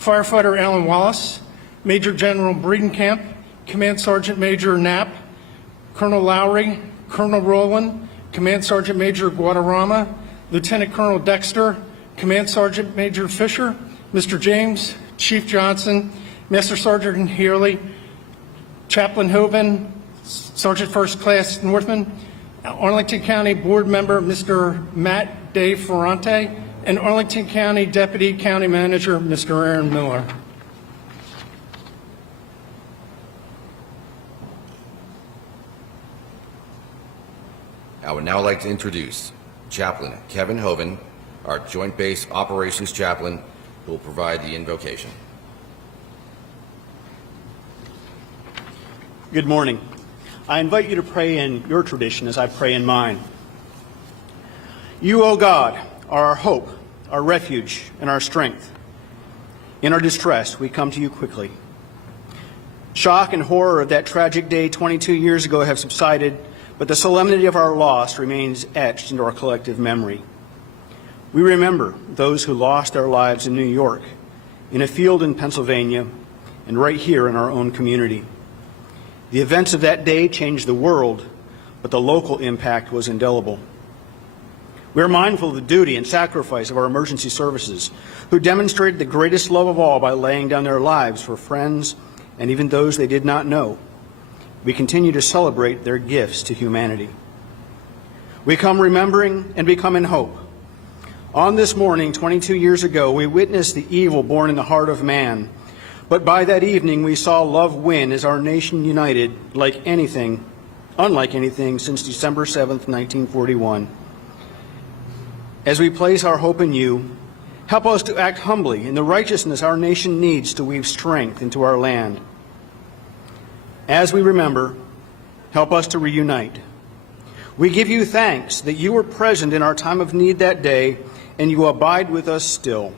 Firefighter Alan Wallace, Major General Breedenkamp, Command Sergeant Major Knapp, Colonel Lowry, Colonel Rowland, Command Sergeant Major Guadarrama, Lieutenant Colonel Dexter, Command Sergeant Major Fisher, Mr. James, Chief Johnson, Master Sergeant Healy, Chaplain Hoban, Sergeant First Class Northman, Arlington County Board Member Mr. Matt De Ferrante, and Arlington County Deputy County Manager Mr. Aaron Miller. I would now like to introduce Chaplain Kevin Hoban, our Joint Base Operations Chaplain, who will provide the invocation. Good morning. I invite you to pray in your tradition as I pray in mine. You, O God, are our hope, our refuge, and our strength. In our distress, we come to you quickly. Shock and horror of that tragic day 22 years ago have subsided, but the solemnity of our loss remains etched into our collective memory. We remember those who lost their lives in New York, in a field in Pennsylvania, and right here in our own community. The events of that day changed the world, but the local impact was indelible. We are mindful of the duty and sacrifice of our emergency services, who demonstrated the greatest love of all by laying down their lives for friends and even those they did not know. We continue to celebrate their gifts to humanity. We come remembering and we come in hope. On this morning, 22 years ago, we witnessed the evil born in the heart of man. But by that evening, we saw love win as our nation united unlike anything since December 7th, 1941. As we place our hope in you, help us to act humbly in the righteousness our nation needs to weave strength into our land. As we remember, help us to reunite. We give you thanks that you were present in our time of need that day, and you abide with us still.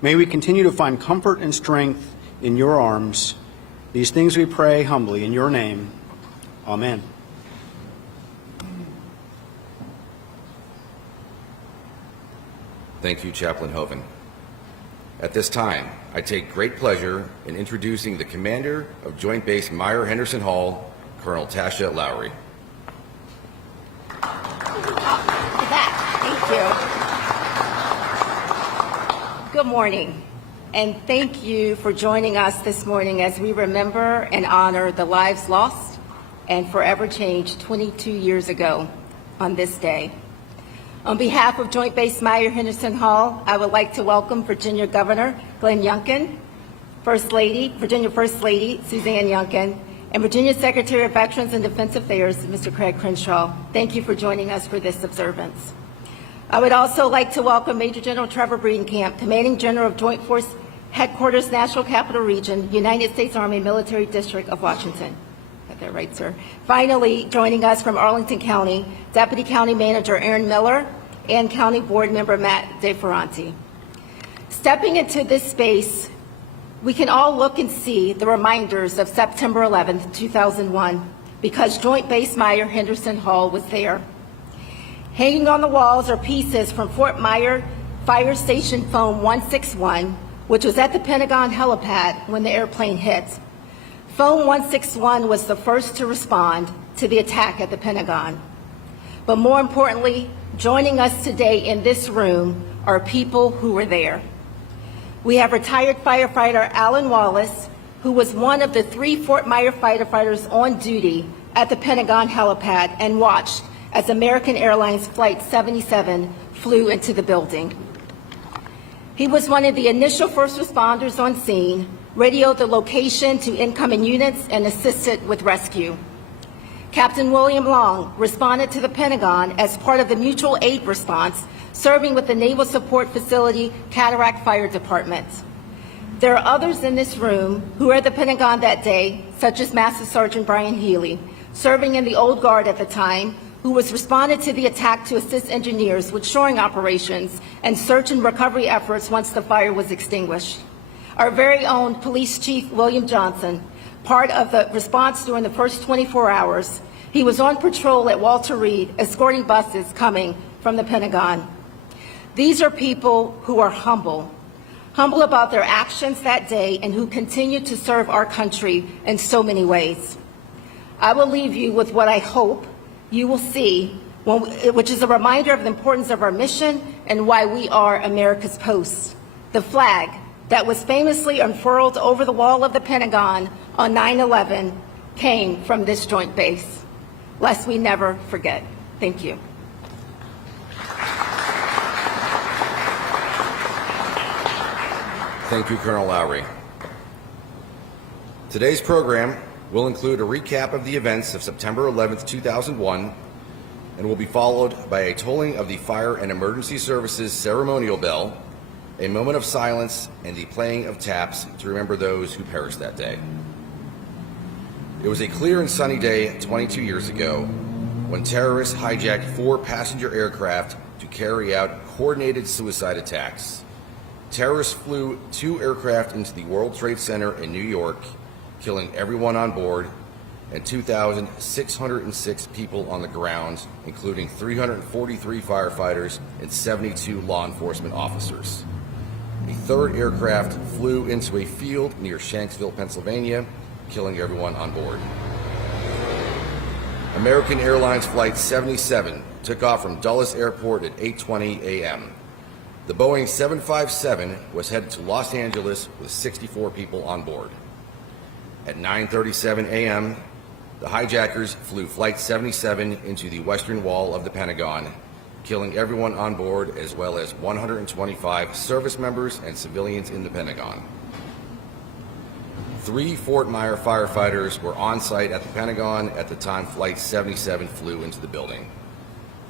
May we continue to find comfort and strength in your arms. These things we pray humbly in your name. Amen. Thank you, Chaplain Hoban. At this time, I take great pleasure in introducing the Commander of Joint Base Meijer-Henderson Hall, Colonel Tasha Lowry. Thank you. Good morning, and thank you for joining us this morning as we remember and honor the lives lost and forever changed 22 years ago on this day. On behalf of Joint Base Meijer-Henderson Hall, I would like to welcome Virginia Governor Glenn Youngkin, Virginia First Lady Suzanne Youngkin, and Virginia Secretary of Veterans and Defense Affairs, Mr. Craig Crenshaw. Thank you for joining us for this observance. I would also like to welcome Major General Trevor Breedenkamp, Commanding General of Joint Force Headquarters, National Capital Region, United States Army Military District of Washington. Got that right, sir. Finally, joining us from Arlington County, Deputy County Manager Aaron Miller and County Board Member Matt De Ferrante. Stepping into this space, we can all look and see the reminders of September 11th, 2001, because Joint Base Meijer-Henderson Hall was there. Hanging on the walls are pieces from Fort Meijer Fire Station Foam 161, which was at the Pentagon helipad when the airplane hit. Foam 161 was the first to respond to the attack at the Pentagon. But more importantly, joining us today in this room are people who were there. We have retired firefighter Alan Wallace, who was one of the 3 Fort Meijer firefighters on duty at the Pentagon helipad and watched as American Airlines Flight 77 flew into the building. He was one of the initial first responders on scene, radioed the location to incoming units, and assisted with rescue. Captain William Long responded to the Pentagon as part of the mutual aid response, serving with the Naval Support Facility Cataract Fire Department. There are others in this room who were at the Pentagon that day, such as Master Sergeant Brian Healy, serving in the Old Guard at the time, who was responded to the attack to assist engineers with shoring operations and search and recovery efforts once the fire was extinguished. Our very own Police Chief William Johnson, part of the response during the first 24 hours, he was on patrol at Walter Reed, escorting buses coming from the Pentagon. These are people who are humble humble about their actions that day, and who continue to serve our country in so many ways. I will leave you with what I hope you will see, which is a reminder of the importance of our mission and why we are America's post. The flag that was famously unfurled over the wall of the Pentagon on 9/11 came from this joint base. Lest we never forget. Thank you. Thank you, Colonel Lowry. Today's program will include a recap of the events of September 11th, 2001, and will be followed by a tolling of the Fire and Emergency Services ceremonial bell, a moment of silence, and the playing of taps to remember those who perished that day. It was a clear and sunny day 22 years ago when terrorists hijacked 4 passenger aircraft to carry out coordinated suicide attacks. Terrorists flew 2 aircraft into the World Trade Center in New York, killing everyone on board and 2,606 people on the ground, including 343 firefighters and 72 law enforcement officers. A 3rd aircraft flew into a field near Shanksville, Pennsylvania, killing everyone on board. American Airlines Flight 77 took off from Dulles Airport at 8:20 a.m. The Boeing 757 was headed to Los Angeles with 64 people on board. At 9:37 a.m., the hijackers flew Flight 77 into the western wall of the Pentagon, killing everyone on board as well as 125 service members and civilians in the Pentagon. 3 Fort Myer firefighters were on site at the Pentagon at the time Flight 77 flew into the building.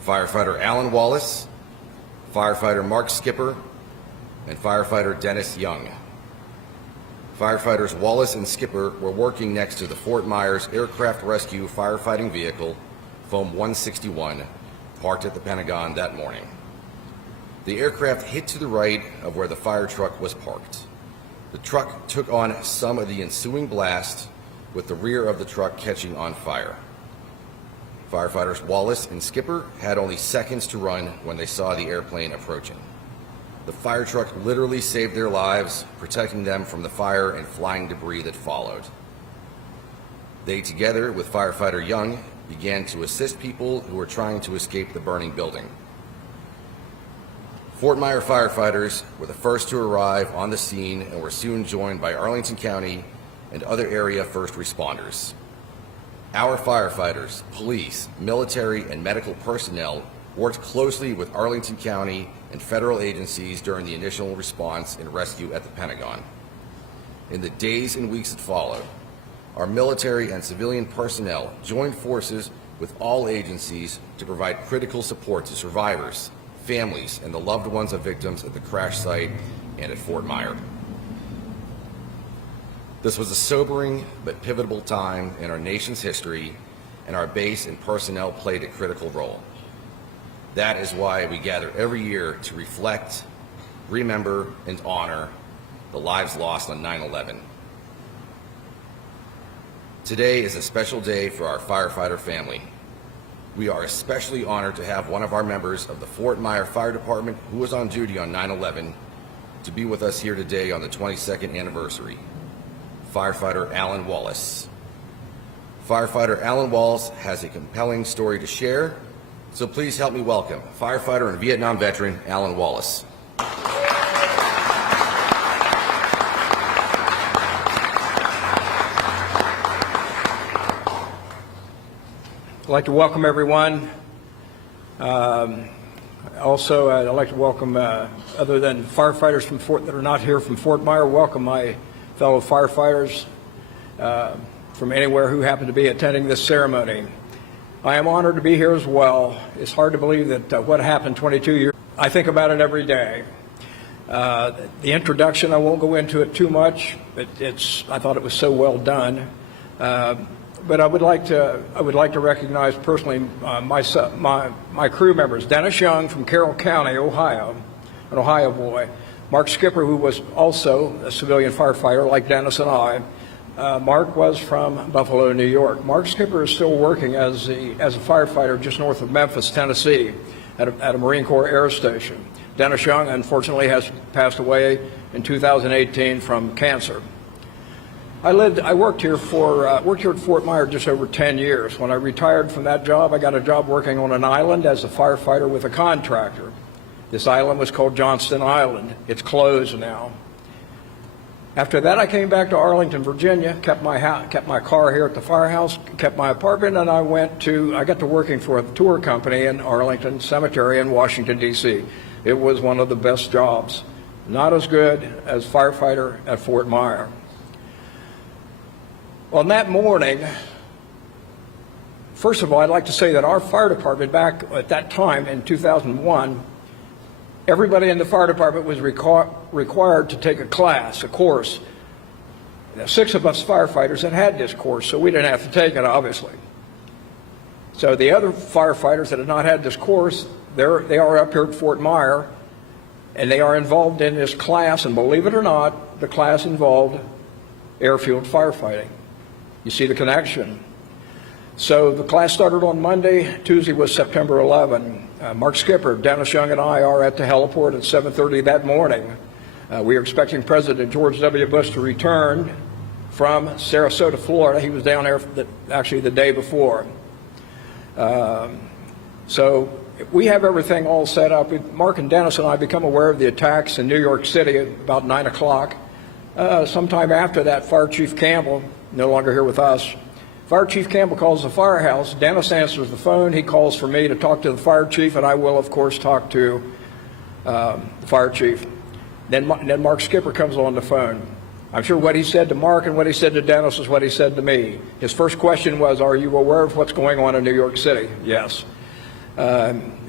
Firefighter Alan Wallace, Firefighter Mark Skipper, and Firefighter Dennis Young. Firefighters Wallace and Skipper were working next to the Fort Myers Aircraft Rescue firefighting vehicle, Foam 161, parked at the Pentagon that morning. The aircraft hit to the right of where the fire truck was parked. The truck took on some of the ensuing blast, with the rear of the truck catching on fire. Firefighters Wallace and Skipper had only seconds to run when they saw the airplane approaching. The fire truck literally saved their lives, protecting them from the fire and flying debris that followed. They, together with Firefighter Young, began to assist people who were trying to escape the burning building. Fort Myer firefighters were the first to arrive on the scene and were soon joined by Arlington County and other area first responders. Our firefighters, police, military, and medical personnel worked closely with Arlington County and federal agencies during the initial response and rescue at the Pentagon. In the days and weeks that followed, our military and civilian personnel joined forces with all agencies to provide critical support to survivors, families, and the loved ones of victims at the crash site and at Fort Myer. This was a sobering but pivotal time in our nation's history, and our base and personnel played a critical role. That is why we gather every year to reflect, remember, and honor the lives lost on 9/11. Today is a special day for our firefighter family. We are especially honored to have one of our members of the Fort Myer Fire Department who was on duty on 9/11 to be with us here today on the 22nd anniversary, Firefighter Alan Wallace. Firefighter Alan Wallace has a compelling story to share, so please help me welcome firefighter and Vietnam veteran Alan Wallace. I'd like to welcome everyone. Also, I'd like to welcome, other than firefighters that are not here from Fort Myer, welcome my fellow firefighters from anywhere who happen to be attending this ceremony. I am honored to be here as well. It's hard to believe that what happened 22 years. I think about it every day. The introduction, I won't go into it too much. I thought it was so well done. But I would like to recognize personally my crew members: Dennis Young from Carroll County, Ohio, an Ohio boy; Mark Skipper, who was also a civilian firefighter like Dennis and I. Mark was from Buffalo, New York. Mark Skipper is still working as a firefighter just north of Memphis, Tennessee, at a Marine Corps air station. Dennis Young, unfortunately, has passed away in 2018 from cancer. I worked here at Fort Myers just over 10 years. When I retired from that job, I got a job working on an island as a firefighter with a contractor. This island was called Johnston Island. It's closed now. After that, I came back to Arlington, Virginia, kept my car here at the firehouse, kept my apartment, and I got to working for a tour company in Arlington Cemetery in Washington, D.C. It was one of the best jobs. Not as good as firefighter at Fort Myers. On that morning, first of all, I'd like to say that our fire department back at that time in 2001, everybody in the fire department was required to take a class, a course. Now, 6 of us firefighters had this course, so we didn't have to take it, obviously. So the other firefighters that had not had this course, they are up here at Fort Myers, and they are involved in this class, and believe it or not, the class involved airfield firefighting. You see the connection. So the class started on Monday. Tuesday was September 11. Mark Skipper, Dennis Young, and I are at the heliport at 7:30 that morning. We are expecting President George W. Bush to return from Sarasota, Florida. He was down there actually the day before. So we have everything all set up. Mark and Dennis and I become aware of the attacks in New York City at about 9 o'clock. Sometime after that, Fire Chief Campbell, no longer here with us, Fire Chief Campbell calls the firehouse. Dennis answers the phone. He calls for me to talk to the fire chief, and I will, of course, talk to the fire chief. Then Mark Skipper comes on the phone. I'm sure what he said to Mark and what he said to Dennis is what he said to me. His first question was, "Are you aware of what's going on in New York City?" Yes.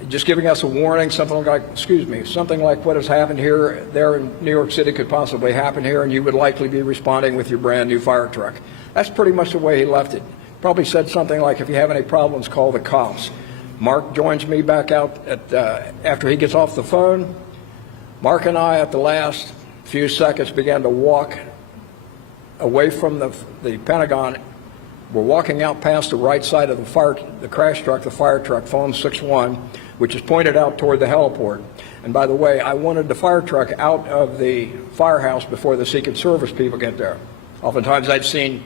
Just giving us a warning, something like what has happened there in New York City could possibly happen here, and you would likely be responding with your brand new fire truck. That's pretty much the way he left it. Probably said something like, "If you have any problems, call the cops." Mark joins me back out after he gets off the phone. Mark and I, at the last few seconds, began to walk away from the Pentagon. We're walking out past the right side of the crash truck, the fire truck, Foam 61, which is pointed out toward the heliport. And by the way, I wanted the fire truck out of the firehouse before the Secret Service people get there. Oftentimes I'd seen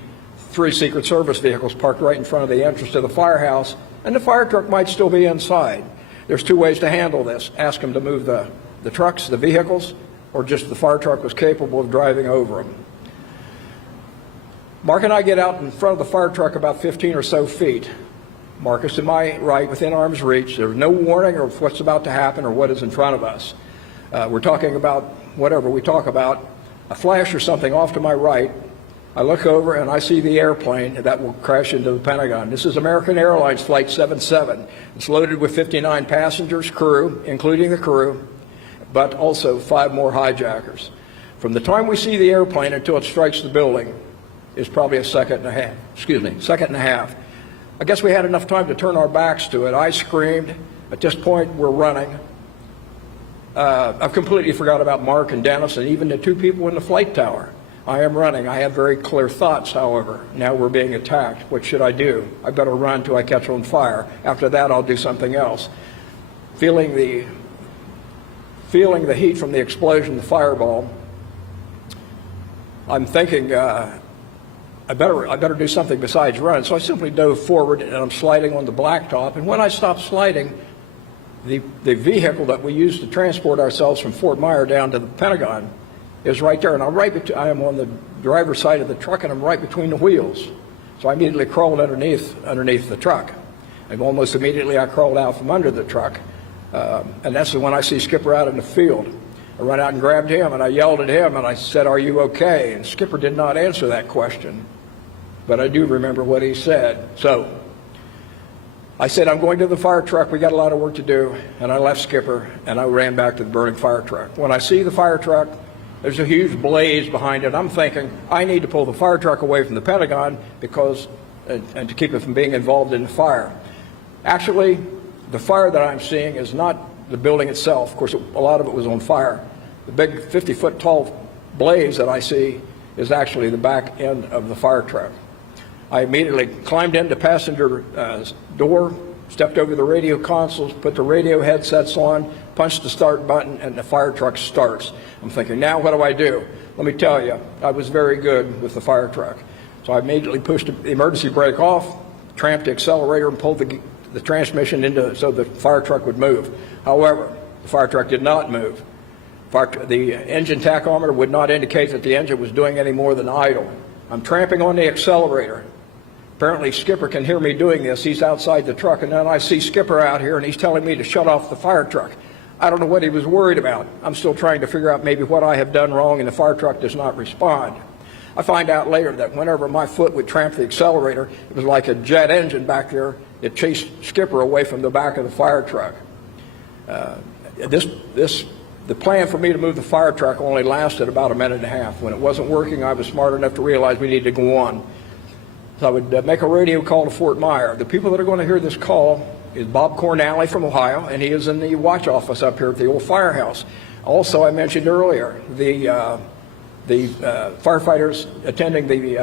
3 Secret Service vehicles parked right in front of the entrance to the firehouse, and the fire truck might still be inside. There's 2 ways to handle this. Ask them to move the trucks, the vehicles, or just the fire truck was capable of driving over them. Mark and I get out in front of the fire truck about 15 or so feet. Mark is to my right, within arm's reach. There's no warning of what's about to happen or what is in front of us. We're talking about whatever we talk about, a flash or something off to my right. I look over and I see the airplane that will crash into the Pentagon. This is American Airlines Flight 77. It's loaded with 59 passengers, crew, including the crew, but also 5 more hijackers. From the time we see the airplane until it strikes the building is probably a second and a half. I guess we had enough time to turn our backs to it. I screamed. At this point, we're running. I've completely forgot about Mark and Dennis and even the 2 people in the flight tower. I am running. I have very clear thoughts, however. Now we're being attacked. What should I do? I better run till I catch on fire. After that, I'll do something else. Feeling the heat from the explosion, the fireball, I'm thinking, I better do something besides run. So I simply dove forward and I'm sliding on the blacktop. And when I stopped sliding, the vehicle that we used to transport ourselves from Fort Myers down to the Pentagon is right there. And I am on the driver's side of the truck and I'm right between the wheels. So I immediately crawled underneath the truck. And almost immediately I crawled out from under the truck. And that's when I see Skipper out in the field. I ran out and grabbed him and I yelled at him and I said, "Are you okay?" And Skipper did not answer that question. But I do remember what he said. So I said, "I'm going to the fire truck. We got a lot of work to do." And I left Skipper and I ran back to the burning fire truck. When I see the fire truck, there's a huge blaze behind it. I'm thinking, I need to pull the fire truck away from the Pentagon and to keep it from being involved in the fire. Actually, the fire that I'm seeing is not the building itself. Of course, a lot of it was on fire. The big 50-foot tall blaze that I see is actually the back end of the fire truck. I immediately climbed into passenger door, stepped over the radio consoles, put the radio headsets on, punched the start button, and the fire truck starts. I'm thinking, now what do I do? Let me tell you, I was very good with the fire truck. So I immediately pushed the emergency brake off, tramped the accelerator, and pulled the transmission into so the fire truck would move. However, the fire truck did not move. The engine tachometer would not indicate that the engine was doing any more than idle. I'm tramping on the accelerator. Apparently Skipper can hear me doing this. He's outside the truck, and then I see Skipper out here, and he's telling me to shut off the fire truck. I don't know what he was worried about. I'm still trying to figure out maybe what I have done wrong, and the fire truck does not respond. I find out later that whenever my foot would tramp the accelerator, it was like a jet engine back there that chased Skipper away from the back of the fire truck. The plan for me to move the fire truck only lasted about a minute and a half. When it wasn't working, I was smart enough to realize we needed to go on. So I would make a radio call to Fort Myer. The people that are going to hear this call is Bob Cornally from Ohio, and he is in the watch office up here at the old firehouse. Also, I mentioned earlier, the firefighters attending the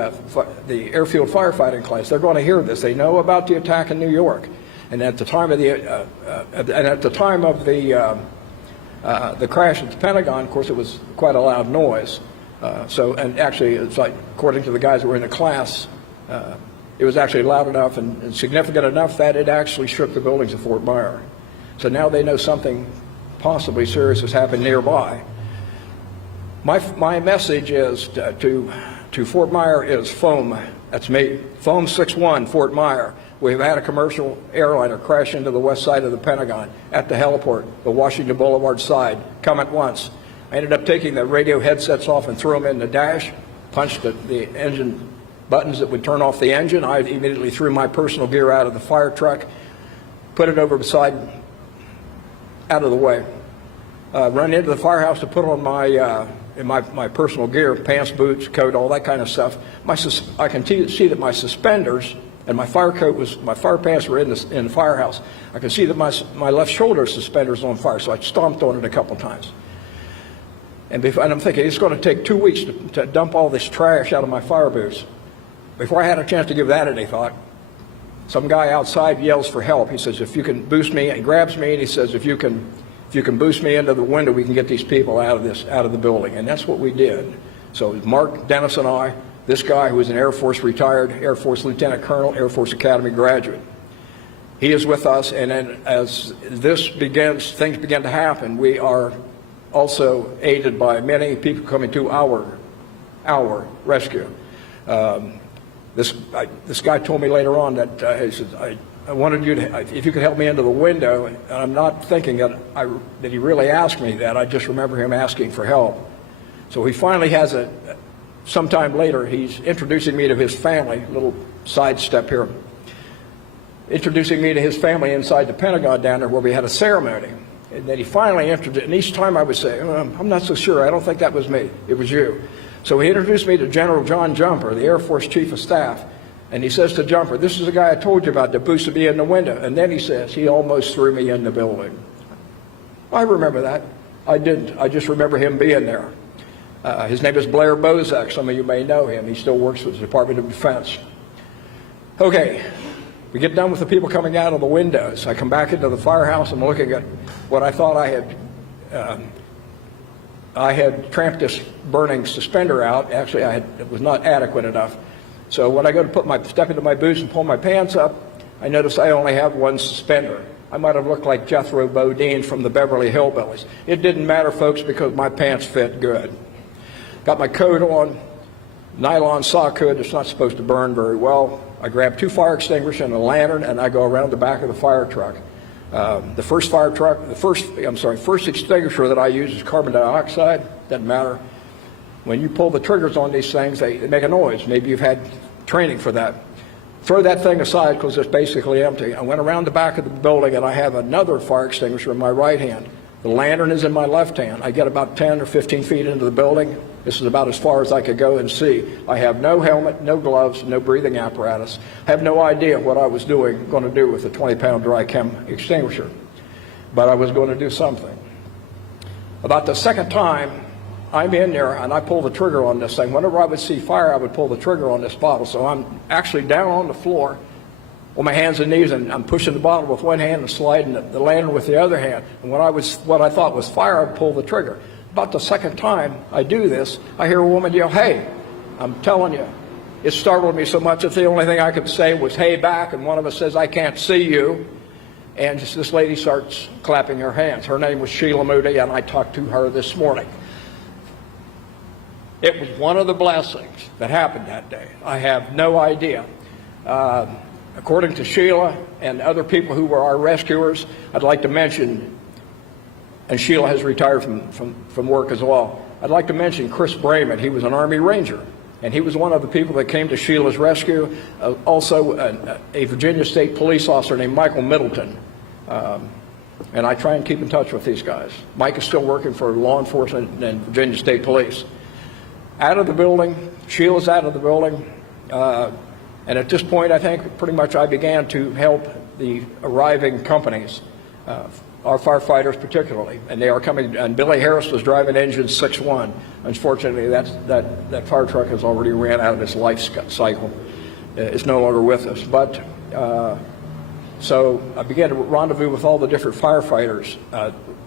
airfield firefighting class, they're going to hear this. They know about the attack in New York. And at the time of the crash at the Pentagon, of course, it was quite a loud noise. And actually, it's like, according to the guys that were in the class, it was actually loud enough and significant enough that it actually shook the buildings of Fort Myer. So now they know something possibly serious has happened nearby. My message is to Fort Myer is foam. That's me. Foam 61, Fort Myer. We've had a commercial airliner crash into the west side of the Pentagon at the heliport, the Washington Boulevard side. Come at once. I ended up taking the radio headsets off and threw them in the dash, punched the engine buttons that would turn off the engine. I immediately threw my personal gear out of the fire truck, put it over beside, out of the way. Run into the firehouse to put on my personal gear, pants, boots, coat, all that kind of stuff. I can see that my suspenders and my fire pants were in the firehouse. I could see that my left shoulder suspenders on fire, so I stomped on it a couple times. And I'm thinking, it's going to take 2 weeks to dump all this trash out of my fire boots. Before I had a chance to give that any thought, some guy outside yells for help. He says, if you can boost me, and he grabs me, and he says, if you can boost me into the window, we can get these people out of the building. And that's what we did. So Mark, Dennis, and I, this guy who was an Air Force retired Air Force Lieutenant Colonel, Air Force Academy graduate, he is with us. And then as things begin to happen, we are also aided by many people coming to our rescue. This guy told me later on that he said, I wanted you to, if you could help me into the window. And I'm not thinking that he really asked me that. I just remember him asking for help. So he finally has sometime later, he's introducing me to his family, little sidestep here, introducing me to his family inside the Pentagon down there where we had a ceremony. And then he finally introduced, and each time I would say, I'm not so sure, I don't think that was me, it was you. So he introduced me to General John Jumper, the Air Force Chief of Staff. And he says to Jumper, this is the guy I told you about that boosted me in the window. And then he says, he almost threw me in the building. I remember that. I didn't. I just remember him being there. His name is Blair Bozak. Some of you may know him. He still works with the Department of Defense. Okay, we get done with the people coming out of the windows. I come back into the firehouse. I'm looking at what I thought I had tramped this burning suspender out. Actually, it was not adequate enough. So when I go to step into my boots and pull my pants up, I notice I only have one suspender. I might have looked like Jethro Bodine from the Beverly Hillbillies. It didn't matter, folks, because my pants fit good. Got my coat on, nylon sock hood that's not supposed to burn very well. I grab 2 fire extinguishers and a lantern, and I go around the back of the fire truck. The first extinguisher that I use is carbon dioxide. Doesn't matter. When you pull the triggers on these things, they make a noise. Maybe you've had training for that. Throw that thing aside because it's basically empty. I went around the back of the building, and I have another fire extinguisher in my right hand. The lantern is in my left hand. I get about 10 or 15 feet into the building. This is about as far as I could go and see. I have no helmet, no gloves, no breathing apparatus. I have no idea what I was going to do with a 20-pound dry chem extinguisher. But I was going to do something. About the second time, I'm in there and I pull the trigger on this thing. Whenever I would see fire, I would pull the trigger on this bottle. So I'm actually down on the floor on my hands and knees, and I'm pushing the bottle with one hand and sliding the lantern with the other hand. And when what I thought was fire, I pulled the trigger. About the second time I do this, I hear a woman yell, "Hey!" I'm telling you, it startled me so much that the only thing I could say was, "Hey, back!" And one of us says, "I can't see you." And this lady starts clapping her hands. Her name was Sheila Moody, and I talked to her this morning. It was one of the blessings that happened that day. I have no idea. According to Sheila and other people who were our rescuers, I'd like to mention, and Sheila has retired from work as well, I'd like to mention Chris Brayman. He was an Army Ranger, and he was one of the people that came to Sheila's rescue. Also, a Virginia State police officer named Michael Middleton. And I try and keep in touch with these guys. Mike is still working for law enforcement and Virginia State Police. Out of the building, Sheila's out of the building. And at this point, I think pretty much I began to help the arriving companies, our firefighters particularly. And they are coming, and Billy Harris was driving engine 6-1. Unfortunately, that fire truck has already ran out of its life cycle. It's no longer with us. But so I began to rendezvous with all the different firefighters.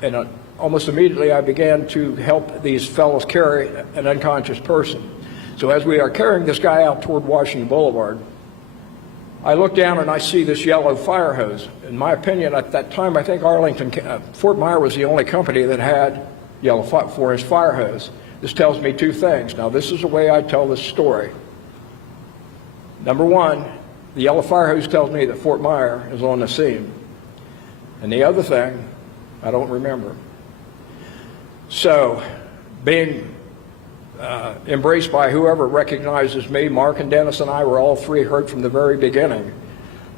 And almost immediately, I began to help these fellows carry an unconscious person. So as we are carrying this guy out toward Washington Boulevard, I look down and I see this yellow fire hose. In my opinion, at that time, I think Fort Myer was the only company that had yellow 4-inch fire hose. This tells me two things. Now, this is the way I tell this story. Number one, the yellow fire hose tells me that Fort Myer is on the scene. And the other thing, I don't remember. So, being embraced by whoever recognizes me, Mark and Dennis and I were all three hurt from the very beginning.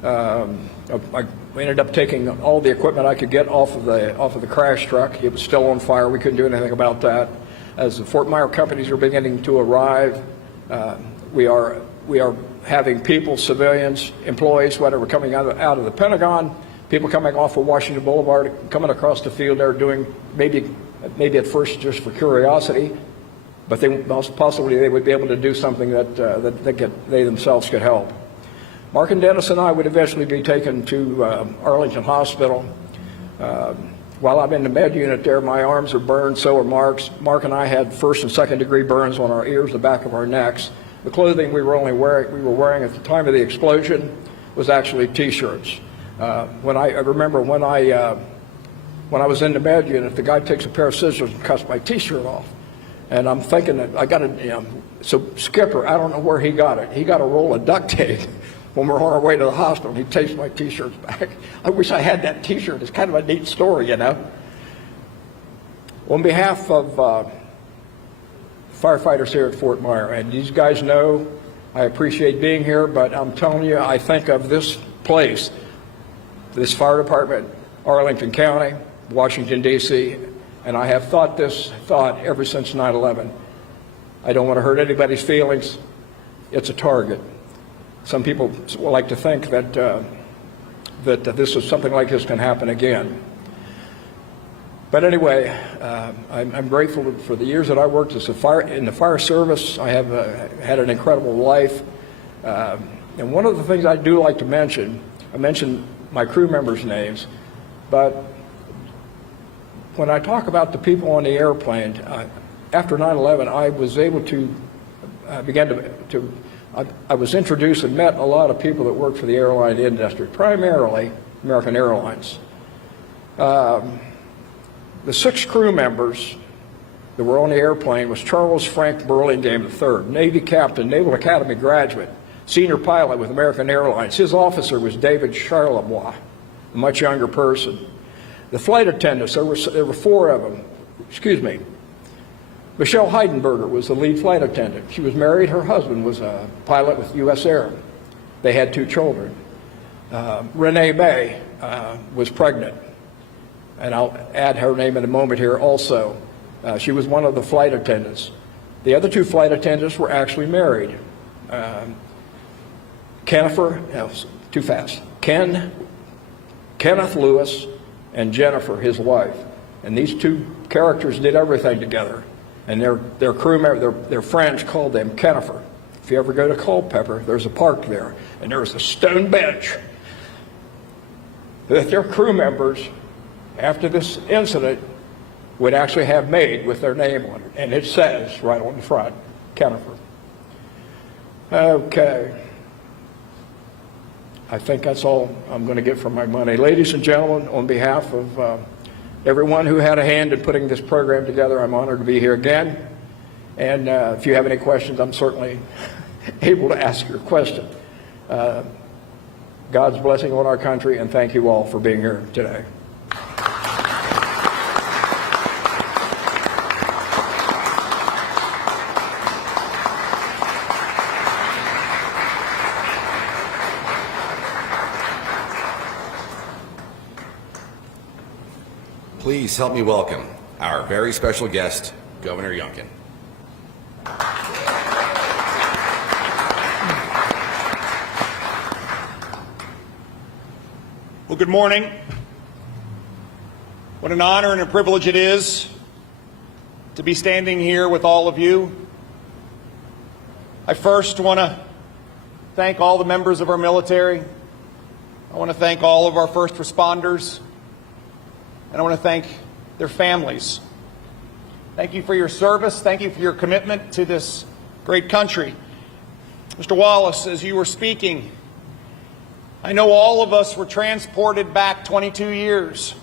We ended up taking all the equipment I could get off of the crash truck. It was still on fire. We couldn't do anything about that. As the Fort Myer companies are beginning to arrive, we are having people, civilians, employees, whatever, coming out of the Pentagon, people coming off of Washington Boulevard, coming across the field there doing maybe at first just for curiosity, but possibly they would be able to do something that they themselves could help. Mark and Dennis and I would eventually be taken to Arlington Hospital. While I'm in the med unit there, my arms are burned, so are Mark's. Mark and I had first and second degree burns on our ears, the back of our necks. The clothing we were wearing at the time of the explosion was actually T-shirts. I remember when I was in the med unit, the guy takes a pair of scissors and cuts my T-shirt off. And I'm thinking that I got it, so Skipper, I don't know where he got it. He got a roll of duct tape when we're on our way to the hospital. He takes my T-shirts back. I wish I had that T-shirt. It's kind of a neat story, On behalf of firefighters here at Fort Myer, and these guys know I appreciate being here, but I'm telling you, I think of this place, this fire department, Arlington County, Washington, D.C., and I have thought this thought ever since 9/11. I don't want to hurt anybody's feelings. It's a target. Some people will like to think that this is something like this can happen again. But anyway, I'm grateful for the years that I worked in the fire service. I have had an incredible life. And one of the things I do like to mention, I mentioned my crew members' names, but when I talk about the people on the airplane, after 9/11, I was able to I was introduced and met a lot of people that worked for the airline industry, primarily American Airlines. The 6 crew members that were on the airplane was Charles Frank Burlingame III, Navy captain, Naval Academy graduate, senior pilot with American Airlines. His officer was David Charlebois, a much younger person. The flight attendants, there were 4 of them. Excuse me. Michelle Heidenberger was the lead flight attendant. She was married. Her husband was a pilot with U.S. Air. They had 2 children. Renee May was pregnant, and I'll add her name in a moment here also. She was one of the flight attendants. The other 2 flight attendants were actually married. Kenneth Lewis and Jennifer, his wife. And these 2 characters did everything together. And their crew member, their friends called them Kennifer. If you ever go to Culpeper, there's a park there, and there's a stone bench that their crew members, after this incident, would actually have made with their name on it. And it says right on the front, Kennifer. Okay. I think that's all I'm going to get for my money. Ladies and gentlemen, on behalf of everyone who had a hand in putting this program together, I'm honored to be here again. And if you have any questions, I'm certainly able to ask your question. God's blessing on our country, and thank you all for being here today. Please help me welcome our very special guest, Governor Youngkin. Well, good morning. What an honor and a privilege it is to be standing here with all of you. I first want to thank all the members of our military. I want to thank all of our first responders. And I want to thank their families. Thank you for your service. Thank you for your commitment to this great country. Mr. Wallace, as you were speaking, I know all of us were transported back 22 years,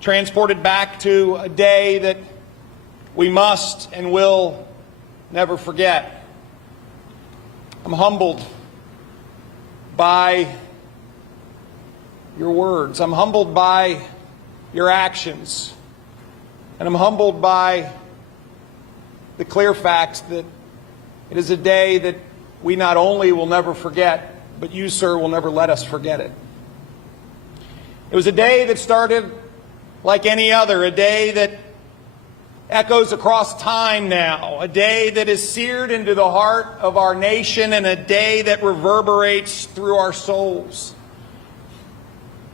transported back to a day that we must and will never forget. I'm humbled by your words. I'm humbled by your actions. And I'm humbled by the clear fact that it is a day that we not only will never forget, but you, sir, will never let us forget it. It was a day that started like any other, a day that echoes across time now, a day that is seared into the heart of our nation, and a day that reverberates through our souls.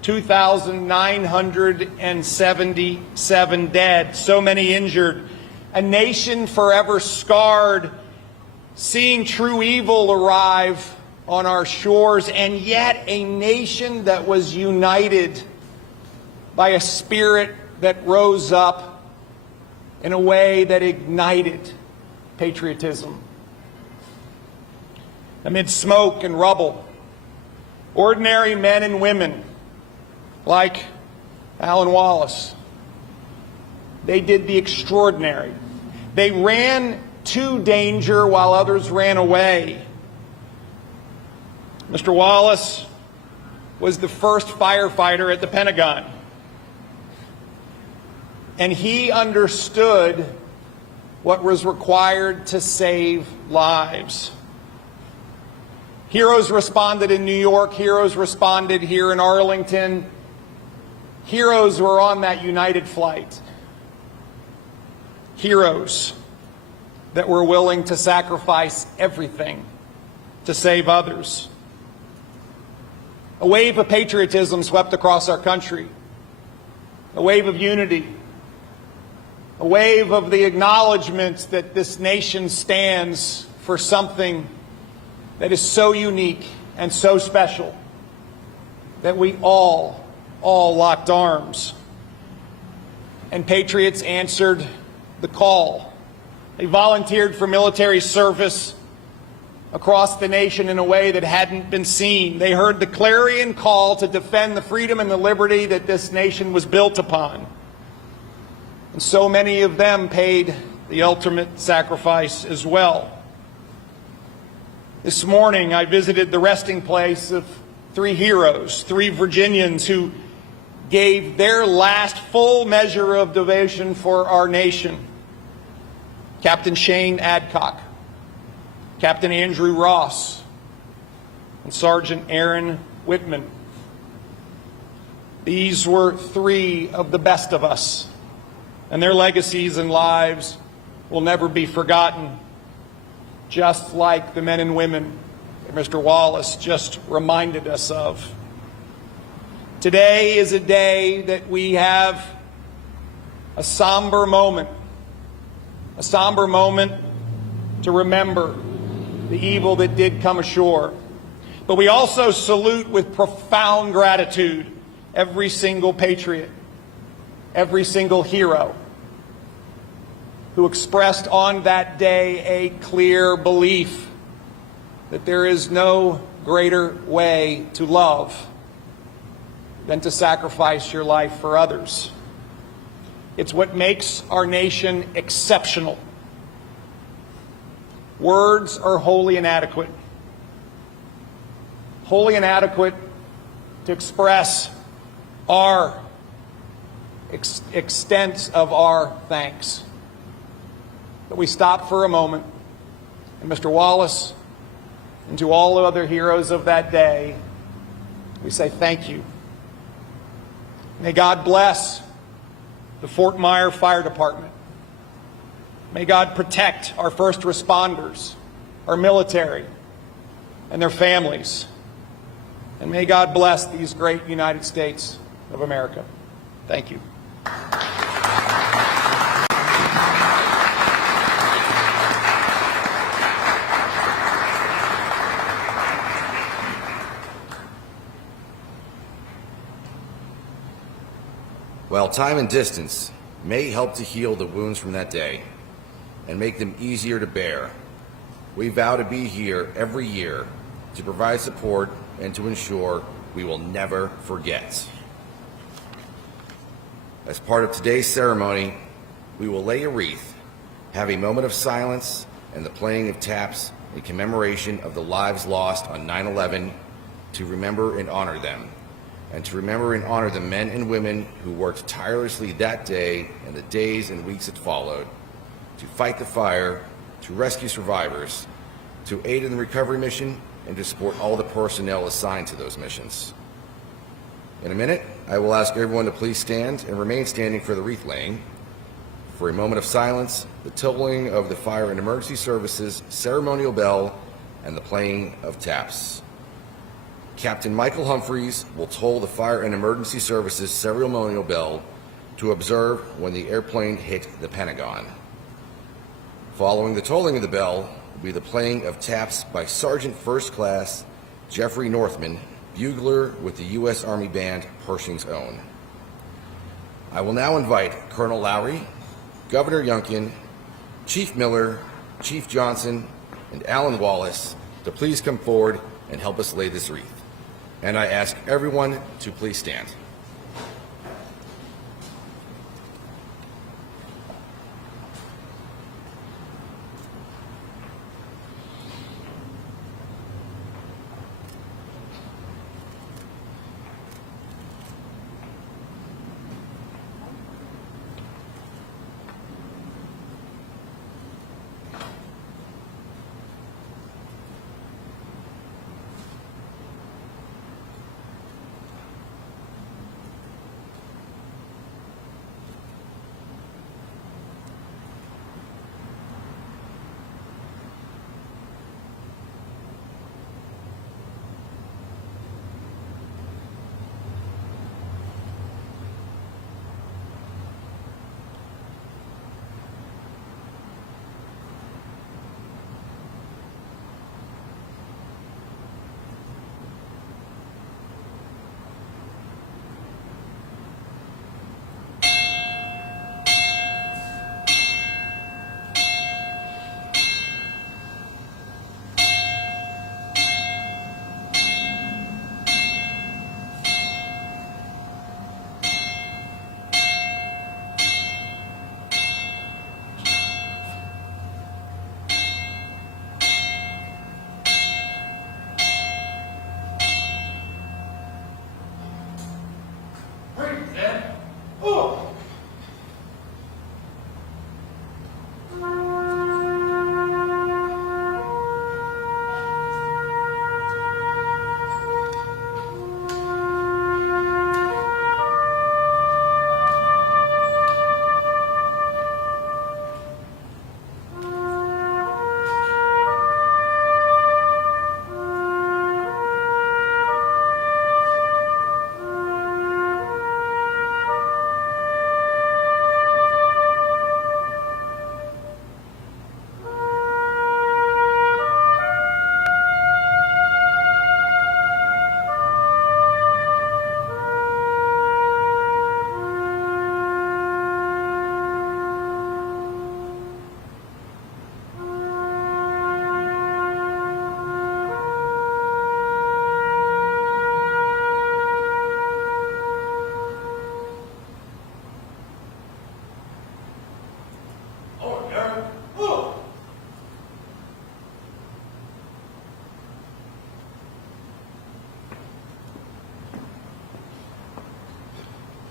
2,977 dead, so many injured, a nation forever scarred, seeing true evil arrive on our shores, and yet a nation that was united by a spirit that rose up in a way that ignited patriotism. Amid smoke and rubble, ordinary men and women like Alan Wallace, they did the extraordinary. They ran to danger while others ran away. Mr. Wallace was the first firefighter at the Pentagon, and he understood what was required to save lives. Heroes responded in New York. Heroes responded here in Arlington. Heroes were on that United flight. Heroes that were willing to sacrifice everything to save others. A wave of patriotism swept across our country. A wave of unity. A wave of the acknowledgement that this nation stands for something that is so unique and so special that we all locked arms. And patriots answered the call. They volunteered for military service across the nation in a way that hadn't been seen. They heard the clarion call to defend the freedom and the liberty that this nation was built upon. And so many of them paid the ultimate sacrifice as well. This morning I visited the resting place of three heroes, three Virginians who gave their last full measure of devotion for our nation. Captain Shane Adcock, Captain Andrew Ross, and Sergeant Aaron Whitman. These were three of the best of us, and their legacies and lives will never be forgotten, just like the men and women that Mr. Wallace just reminded us of. Today is a day that we have a somber moment to remember the evil that did come ashore. But we also salute with profound gratitude every single patriot, every single hero who expressed on that day a clear belief that there is no greater way to love than to sacrifice your life for others. It's what makes our nation exceptional. Words are wholly inadequate. Wholly inadequate to express our extent of our thanks. But we stop for a moment, and Mr. Wallace, and to all the other heroes of that day, we say thank you. May God bless the Fort Myer Fire Department. May God protect our first responders, our military, and their families. And may God bless these great United States of America. Thank you. While time and distance may help to heal the wounds from that day and make them easier to bear, we vow to be here every year to provide support and to ensure we will never forget. As part of today's ceremony, we will lay a wreath, have a moment of silence, and the playing of taps in commemoration of the lives lost on 9/11 to remember and honor them, and to remember and honor the men and women who worked tirelessly that day and the days and weeks that followed to fight the fire, to rescue survivors, to aid in the recovery mission, and to support all the personnel assigned to those missions. In a minute, I will ask everyone to please stand and remain standing for the wreath laying. For a moment of silence, the tolling of the Fire and Emergency Services ceremonial bell, and the playing of taps. Captain Michael Humphreys will toll the Fire and Emergency Services ceremonial bell to observe when the airplane hit the Pentagon. Following the tolling of the bell will be the playing of taps by Sergeant First Class Jeffrey Northman, bugler with the U.S. Army Band Pershing's Own. I will now invite Colonel Lowry, Governor Youngkin, Chief Miller, Chief Johnson, and Alan Wallace to please come forward and help us lay this wreath. And I ask everyone to please stand.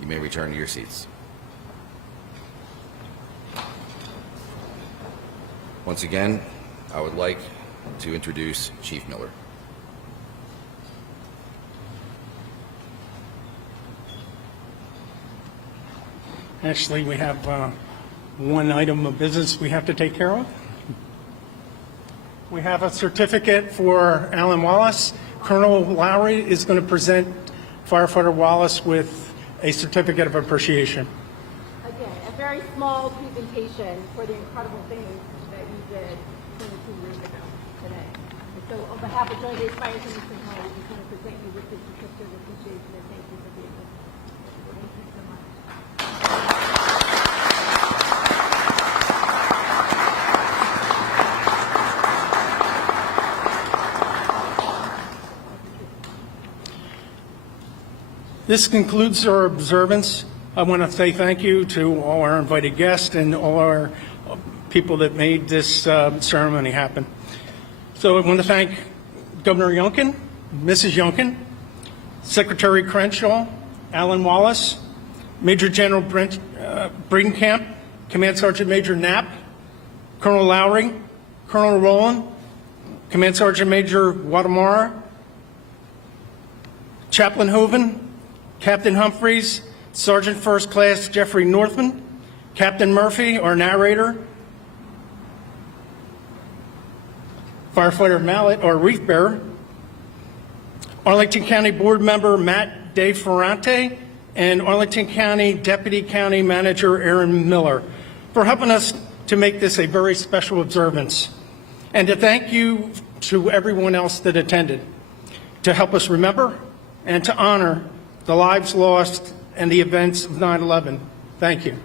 You may return to your seats. Once again, I would like to introduce Chief Miller. Actually, we have one item of business we have to take care of. We have a certificate for Alan Wallace. Colonel Lowry is going to present Firefighter Wallace with a certificate of appreciation. Again, a very small presentation for the incredible things that you did 22 years ago today. And so on behalf of Joint Base Fire Commission Hall, we just want to present you with this certificate of appreciation and thank you for being here. Thank you so much. This concludes our observance. I want to say thank you to all our invited guests and all our people that made this ceremony happen. So I want to thank Governor Youngkin, Mrs. Youngkin, Secretary Crenshaw, Alan Wallace, Major General Bredenkamp, Command Sergeant Major Knapp, Colonel Lowry, Colonel Rowland, Command Sergeant Major Guatemala, Chaplain Hoven, Captain Humphreys, Sergeant First Class Jeffrey Northman, Captain Murphy, our narrator, Firefighter Mallet, our wreath bearer, Arlington County Board Member Matt DeFerrante, and Arlington County Deputy County Manager Aaron Miller for helping us to make this a very special observance. And to thank you to everyone else that attended to help us remember and to honor the lives lost and the events of 9/11. Thank you.